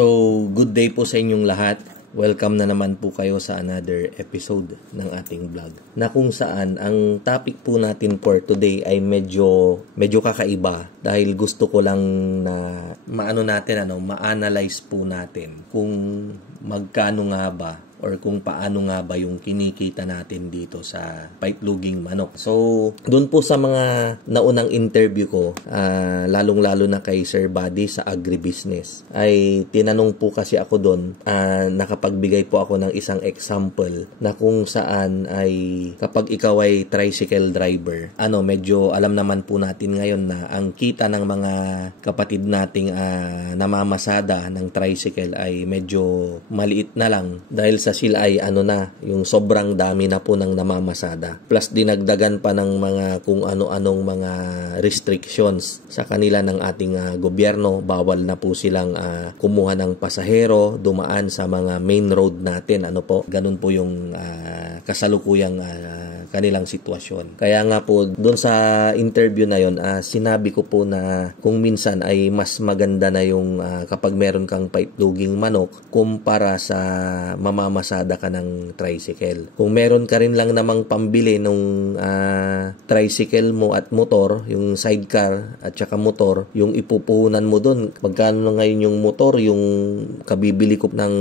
So, good day po sa inyong lahat. Welcome na naman po kayo sa another episode ng ating vlog. Na kung saan ang topic po natin for today ay medyo kakaiba dahil gusto ko lang na ma-analyze po natin kung magkano nga ba or kung paano nga ba yung kinikita natin dito sa paitloging manok. So, doon po sa mga naunang interview ko, lalong-lalo na kay Sir Buddy sa agribusiness, ay tinanong po kasi ako doon, nakapagbigay po ako ng isang example na kung saan ay kapag ikaw ay tricycle driver, medyo alam naman po natin ngayon na ang kita ng mga kapatid nating namamasada ng tricycle ay medyo maliit na lang dahil sa sila ay yung sobrang dami na po ng namamasada. Plus dinagdagan pa ng mga kung ano-anong mga restrictions sa kanila ng ating gobyerno. Bawal na po silang kumuha ng pasahero, dumaan sa mga main road natin. Ganun po yung kasalukuyang kanilang sitwasyon. Kaya nga po, doon sa interview na yon, sinabi ko po na kung minsan ay mas maganda na yung kapag meron kang paitloging manok kumpara sa mamamasada ka ng tricycle. Kung meron ka rin lang namang pambili nung tricycle mo at motor, yung sidecar at saka motor, yung ipupuhunan mo doon, magkano na ngayon yung motor, yung kabibili ko ng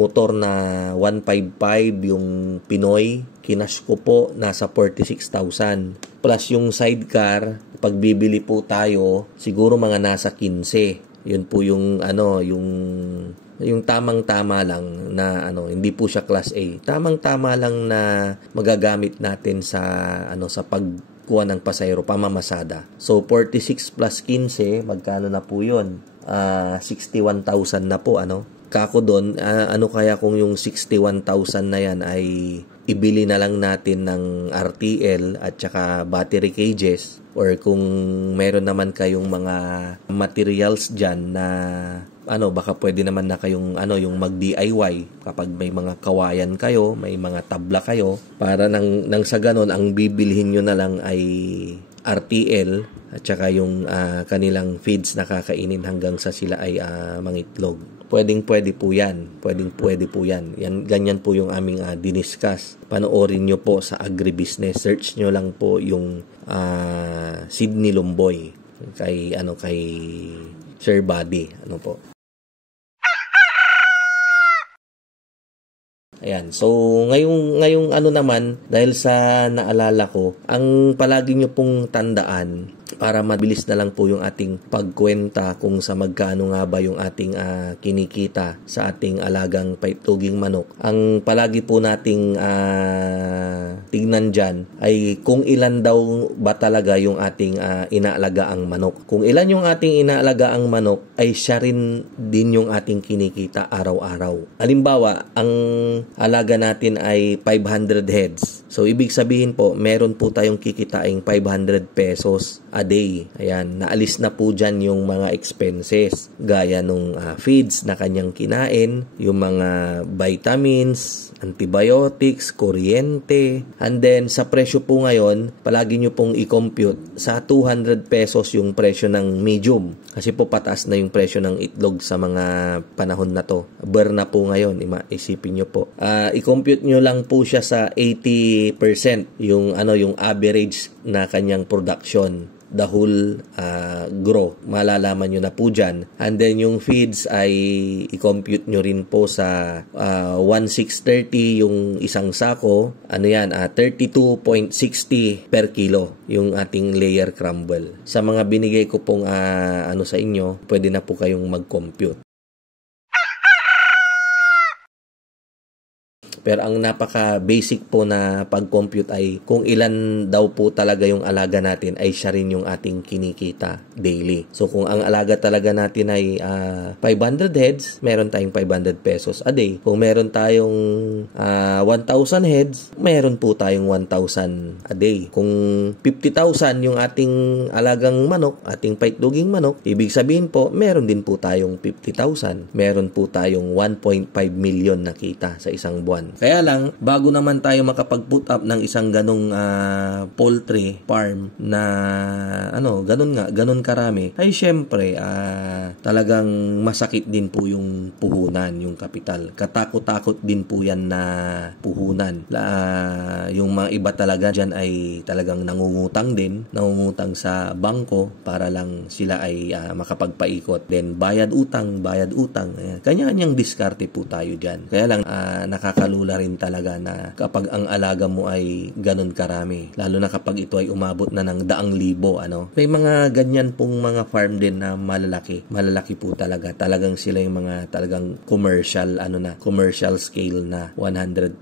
motor na 155, yung Pinoy, kinash ko po nasa 46,000. Plus yung sidecar, pag bibili po tayo, siguro mga nasa 15. Yun po yung yung tamang-tama lang na hindi po siya class A. Tamang-tama lang na magagamit natin sa sa pagkuha ng pasahero pamamasada. So 46 plus 15, magkano na po 'yon? 61,000 na po Kako doon, kaya kung yung 61,000 na yan ay ibili na lang natin ng RTL at saka battery cages, or kung meron naman kayong mga materials dyan na baka pwede naman na kayong yung mag-DIY kapag may mga kawayan kayo, may mga tabla kayo, para nang sa ganon ang bibilhin nyo na lang ay RTL at saka yung kanilang feeds na kakainin hanggang sa sila ay mangitlog. Pwede po yan. Pwede po yan. Ganyan po yung aming diniscuss. Panoorin nyo po sa agribusiness. Search nyo lang po yung Sydney Lumboy kay Sir Buddy. Po. Ayan. So, ngayong naman, dahil sa naalala ko, ang palagi nyo pong tandaan, para mabilis na lang po yung ating pagkwenta kung sa magkano nga ba yung ating kinikita sa ating alagang paitloging manok. Ang palagi po nating tignan dyan ay kung ilan daw ba talaga yung ating inaalagaang manok. Kung ilan yung ating inaalagaang manok ay siya rin din yung ating kinikita araw-araw. Halimbawa, ang alaga natin ay 500 heads. So, ibig sabihin po, meron po tayong kikitaing 500 pesos a day. Ayan, naalis na po dyan yung mga expenses. Gaya nung feeds na kanyang kinain, yung mga vitamins, antibiotics, kuryente. And then, sa presyo po ngayon, palagi nyo pong i-compute sa 200 pesos yung presyo ng medium. Kasi po pataas na yung presyo ng itlog sa mga panahon na to. Burn na po ngayon, isipin nyo po. I-compute nyo lang po siya sa 80% yung average na kanyang production. The whole grow. Malalaman nyo na po dyan. And then yung feeds ay i-compute nyo rin po sa 1,630 yung isang sako. 32.60 per kilo yung ating layer crumble. Sa mga binigay ko pong sa inyo, pwede na po kayong mag-compute. Pero ang napaka-basic po na pag-compute ay kung ilan daw po talaga yung alaga natin ay siya rin yung ating kinikita daily. So kung ang alaga talaga natin ay 500 heads, meron tayong 500 pesos a day. Kung meron tayong 1,000 heads, meron po tayong 1,000 a day. Kung 50,000 yung ating alagang manok, ating paitloging manok, ibig sabihin po, meron din po tayong 50,000. Meron po tayong 1.5 million na kita sa isang buwan. Kaya lang, bago naman tayo makapag-put up ng isang ganong poultry farm na ganun karami, ay syempre, talagang masakit din po yung puhunan, yung kapital. Katakot-takot din po yan na puhunan. Yung mga iba talaga dyan ay talagang nangungutang sa bangko para lang sila ay makapagpaikot. Then, bayad utang. Kanya-kanyang diskarte po tayo dyan. Kaya lang, nakakalula rin talaga na kapag ang alaga mo ay ganun karami, lalo na kapag ito ay umabot na ng 100,000, may mga ganyan pong mga farm din na malalaki po talaga. Talagang sila yung mga talagang commercial scale na 100,000,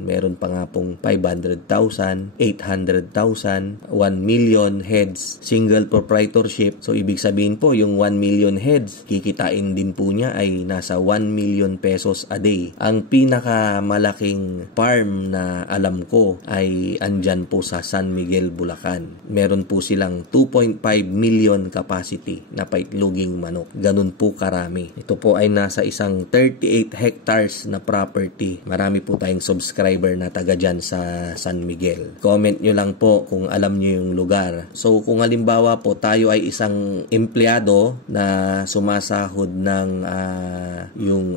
meron pa nga pong 500,000, 800,000, 1 million heads, single proprietorship. So, ibig sabihin po, yung 1 million heads, kikitain din po niya ay nasa 1 million pesos a day. Ang pinakamalaking farm na alam ko ay andyan po sa San Miguel, Bulacan. Meron po silang 2.5 million capacity na paitloging manok. Ganun po karami. Ito po ay nasa isang 38 hectares na property. Marami po tayong subscriber na taga dyan sa San Miguel. Comment nyo lang po kung alam nyo yung lugar. So, kung halimbawa po tayo ay isang empleyado na sumasahod ng yung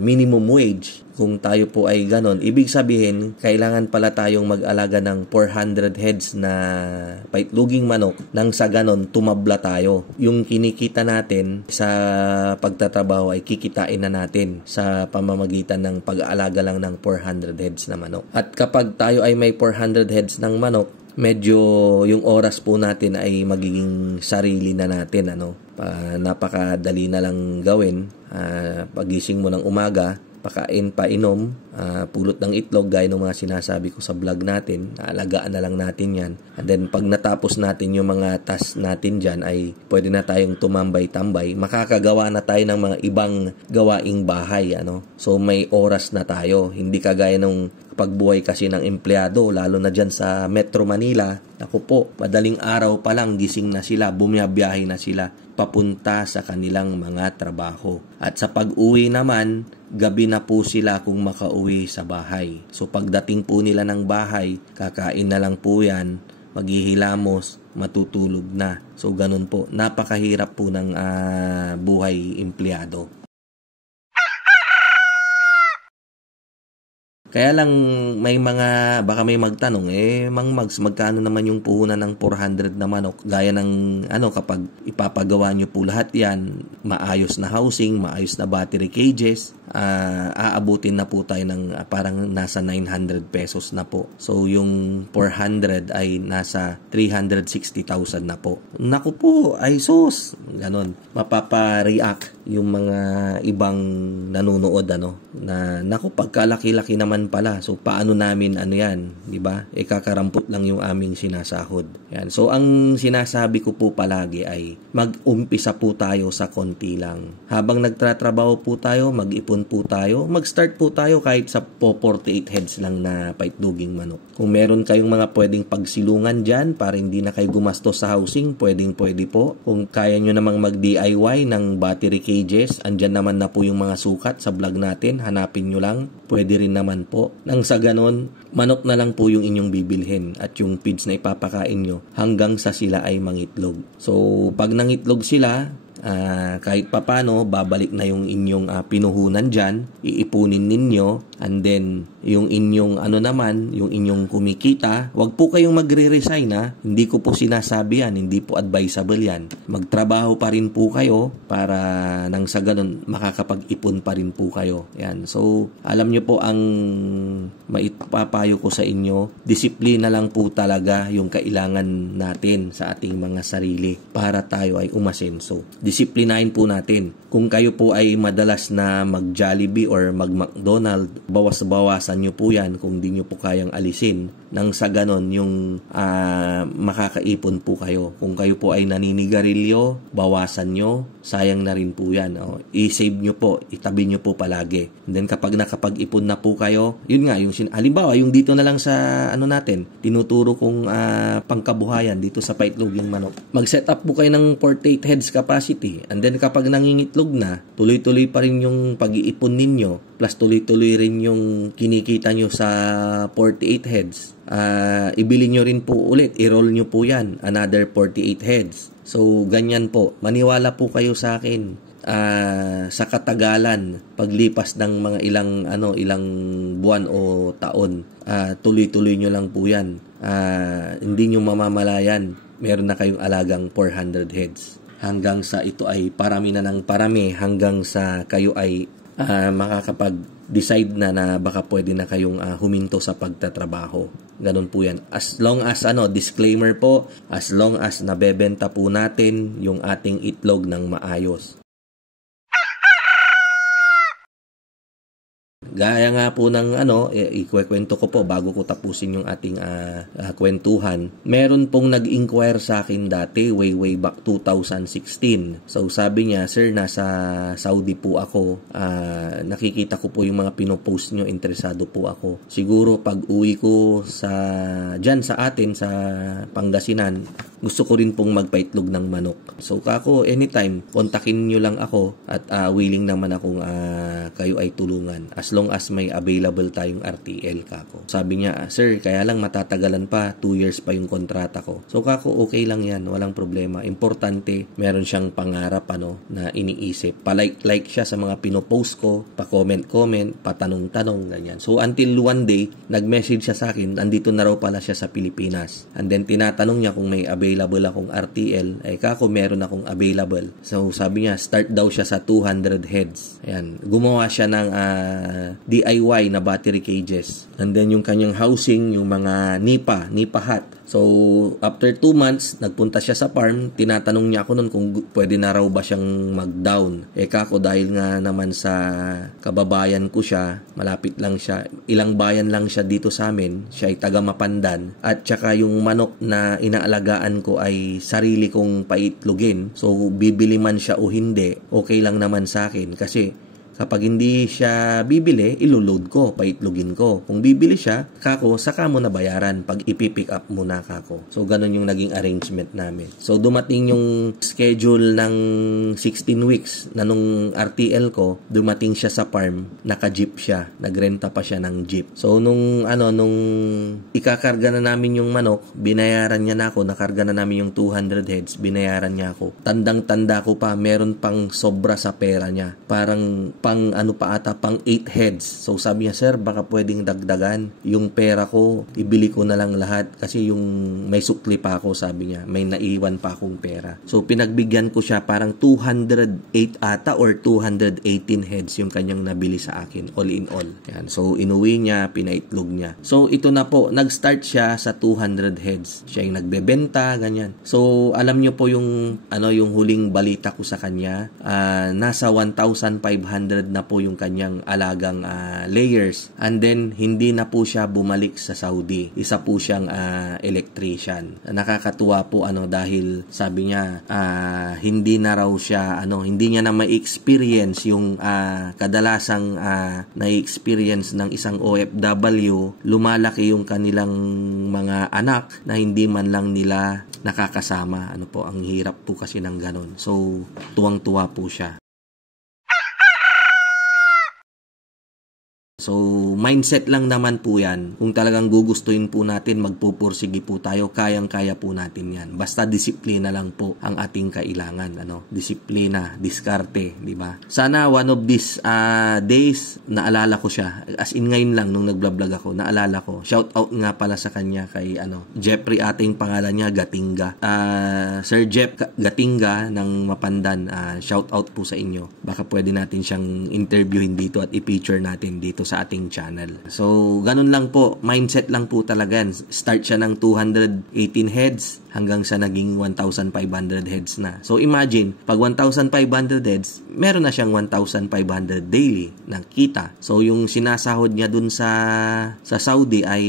minimum wage, kung tayo po ay ganon, ibig sabihin, kailangan pala tayong mag-alaga ng 400 heads na paitloging manok nang sa ganon, tumabla tayo. Yung kinikita natin sa pagtatrabaho ay kikitain na natin sa pamamagitan ng pag-aalaga lang ng 400 heads na manok. At kapag tayo ay may 400 heads ng manok, medyo yung oras po natin ay magiging sarili na natin. Napakadali na lang gawin. Pagising mo ng umaga, pakain, painom, pulot ng itlog, gaya ng mga sinasabi ko sa vlog natin, alagaan na lang natin yan. And then, pag natapos natin yung mga task natin dyan, ay pwede na tayong tumambay-tambay. Makakagawa na tayo ng mga ibang gawaing bahay. So, may oras na tayo. Hindi kagaya nung pagbuhay kasi ng empleyado, lalo na dyan sa Metro Manila. Ako po, madaling araw pa lang, gising na sila, bumiyabiyahe na sila papunta sa kanilang mga trabaho. At sa pag-uwi naman, gabi na po sila kung makauwi sa bahay. So pagdating po nila ng bahay, kakain na lang po yan, maghihilamos, matutulog na. So ganun po, napakahirap po ng buhay empleyado. Kaya lang baka may magtanong, Mang Mags, magkano naman yung puhunan ng 400 na manok? Gaya ng kapag ipapagawa nyo po lahat yan, maayos na housing, maayos na battery cages, aabutin na po tayo ng parang nasa 900 pesos na po. So yung 400 ay nasa 360,000 na po. Naku po, ay sus! Ganon. Mapapa-react yung mga ibang nanonood, na naku, pagkalaki-laki naman pala. So paano namin yan, di ba? Kakarampot lang yung aming sinasahod. Yan. So ang sinasabi ko po palagi ay mag-umpisa po tayo sa konti lang. Habang nagtatrabaho po tayo, mag-ipon po tayo, mag-start po tayo kahit sa 48 heads lang na paitloging manok. Kung meron kayong mga pwedeng pagsilungan dyan para hindi na kayo gumastos sa housing, pwede po. Kung kaya nyo namang mag-DIY ng battery cages, andyan naman na po yung mga sukat sa vlog natin, hanapin nyo lang, pwede rin naman po. Nang sa ganon, manok na lang po yung inyong bibilhin at yung feeds na ipapakain nyo hanggang sa sila ay mangitlog. So, pag nangitlog sila, kahit papano, babalik na yung inyong pinuhunan dyan, iipunin ninyo, and then yung inyong yung inyong kumikita, wag po kayong magre-resign hindi ko po sinasabi yan, hindi po advisable yan. Magtrabaho pa rin po kayo para nang sa ganun makakapag-ipon pa rin po kayo. Yan. So, alam nyo po ang maipapayo ko sa inyo, disiplina lang po talaga yung kailangan natin sa ating mga sarili para tayo ay umasenso. Disiplinahin po natin. Kung kayo po ay madalas na mag-Jollibee or mag-McDonald, bawas-bawasan nyo po yan kung di nyo po kayang alisin. Nang sa ganon, yung makakaipon po kayo. Kung kayo po ay naninigarilyo, bawasan nyo, sayang na rin po yan. I-save nyo po, itabi nyo po palagi. And then kapag nakapag-ipon na po kayo, yun nga, halimbawa, yung dito na lang sa natin, tinuturo kong pangkabuhayan dito sa paitloging manok. Mag-set up po kayo ng 48 heads capacity. quality. And then kapag nangingitlog na, tuloy-tuloy pa rin yung pag-iipon ninyo, plus tuloy-tuloy rin yung kinikita nyo sa 48 heads. Ibili nyo rin po ulit, i-roll nyo po yan, another 48 heads. So, ganyan po. Maniwala po kayo sa akin. Sa katagalan, paglipas ng mga ilang buwan o taon, tuloy-tuloy nyo lang po yan. Hindi nyo mamamalayan, meron na kayong alagang 400 heads. Hanggang sa ito ay parami na ng parami, hanggang sa kayo ay makakapag-decide na baka pwede na kayong huminto sa pagtatrabaho. Ganun po yan. As long as, disclaimer po, as long as nabebenta po natin yung ating itlog ng maayos. Gaya nga po ng ikukwento ko po bago ko tapusin yung ating kwentuhan. Meron pong nag-inquire sa akin dati way back 2016. So sabi niya, "Sir, nasa Saudi po ako. Nakikita ko po yung mga pinopost nyo, interesado po ako. Siguro pag uwi ko dyan sa atin sa Pangasinan, gusto ko rin pong magpaitlog ng manok. So kako, anytime, kontakin nyo lang ako at willing naman akong kayo ay tulungan. As long as may available tayong RTL, kako." Sabi niya, "Sir, kaya lang matatagalan pa, 2 years pa yung kontrata ko." So kako, okay lang yan, walang problema. Importante, meron siyang pangarap na iniisip. Pa-like siya sa mga pinopost ko, pa-comment, patanong-tanong, ganyan. So until one day, nag-message siya sa akin, andito na raw pala siya sa Pilipinas. And then tinatanong niya kung may available akong RTL, kako, meron akong available. So sabi niya, start daw siya sa 200 heads. Ayan, gumawa siya ng DIY na battery cages. And then yung kanyang housing, yung mga nipa hut. So, after 2 months, nagpunta siya sa farm. Tinatanong niya ako noon kung pwede na raw ba siyang mag-down. Kako, dahil nga naman sa kababayan ko siya, malapit lang siya. Ilang bayan lang siya dito sa amin. Siya ay taga Mapandan. At saka yung manok na inaalagaan ko ay sarili kong paitlogin. So, bibili man siya o hindi, okay lang naman sa akin. Kasi kapag hindi siya bibili, iloload ko, paitlogin ko. Kung bibili siya, kako, saka mo na bayaran pag ipipick up mo na, kako. So, ganun yung naging arrangement namin. So, dumating yung schedule ng 16 weeks na nung RTL ko, dumating siya sa farm, naka-jeep siya. Nagrenta pa siya ng jeep. So, nung ikakarga na namin yung manok, binayaran niya na ako, nakarga na namin yung 200 heads, binayaran niya ako. Tandang-tanda ko pa, meron pang sobra sa pera niya. Parang pang 8 heads. So sabi niya, "Sir, baka pwedeng dagdagan yung pera ko, ibili ko na lang lahat kasi yung may sukli pa ako," sabi niya, "may naiwan pa akong pera." So pinagbigyan ko siya, parang 208 ata or 218 heads yung kanyang nabili sa akin, all in all. Yan. So inuwi niya, pinaitlog niya. So ito na po, nag-start siya sa 200 heads. Siya yung nagbebenta, ganyan. So alam niyo po yung huling balita ko sa kanya, nasa 1,500 na po yung kanyang alagang layers. And then, hindi na po siya bumalik sa Saudi. Isa po siyang electrician. Nakakatuwa po dahil sabi niya, hindi na raw siya, hindi niya na ma-experience yung kadalasang na-experience ng isang OFW. Lumalaki yung kanilang mga anak na hindi man lang nila nakakasama. Ang hirap po kasi ng ganon. So, tuwang-tuwa po siya. So, mindset lang naman po yan. Kung talagang gugustuhin po natin, magpupursige po tayo, kayang-kaya po natin yan. Basta disiplina lang po ang ating kailangan. Disiplina, diskarte, di ba? Sana one of these days, naalala ko siya. As in ngayon lang, nung nagblog ako, naalala ko. Shout out nga pala sa kanya kay Jeffrey, ating pangalan niya, Gatinga. Sir Jeff Gatinga ng Mapandan, shout out po sa inyo. Baka pwede natin siyang interviewin dito at i-feature natin dito sa ating channel. So, ganun lang po. Mindset lang po talaga. Start siya ng 218 heads hanggang sa naging 1,500 heads na. So, imagine, pag 1,500 heads, meron na siyang 1,500 daily na kita. So, yung sinasahod niya dun sa Saudi ay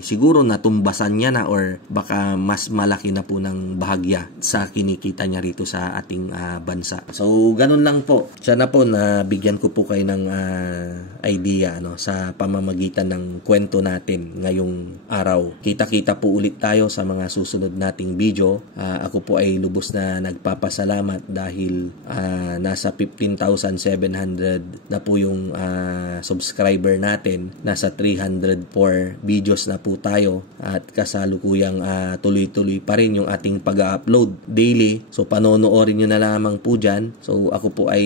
siguro natumbasan niya na or baka mas malaki na po ng bahagya sa kinikita niya rito sa ating bansa. So, ganun lang po. Sana po na bigyan ko po kayo ng idea sa pamamagitan ng kwento natin ngayong araw. Kita-kita po ulit tayo sa mga susunod nating ating video. Ako po ay lubos na nagpapasalamat dahil nasa 15,700 na po yung subscriber natin. Nasa 304 videos na po tayo at kasalukuyang tuloy-tuloy pa rin yung ating pag-upload daily. So panonoorin nyo na lamang po dyan. So ako po ay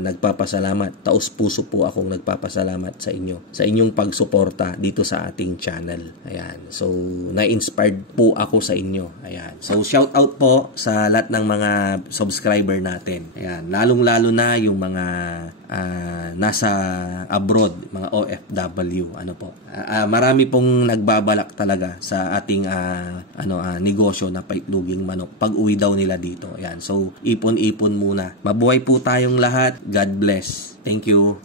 nagpapasalamat. Taos puso po akong nagpapasalamat sa inyo. Sa inyong pagsuporta dito sa ating channel. Ayan. So na-inspired po ako sa inyo. Ayan. So shout out po sa lahat ng mga subscriber natin. Ayan. Lalong-lalo na yung mga nasa abroad, mga OFW, ano po. Marami pong nagbabalak talaga sa ating negosyo na paitluging manok pag uwi daw nila dito. Ayan. So ipon-ipon muna. Mabuhay po tayong lahat. God bless. Thank you.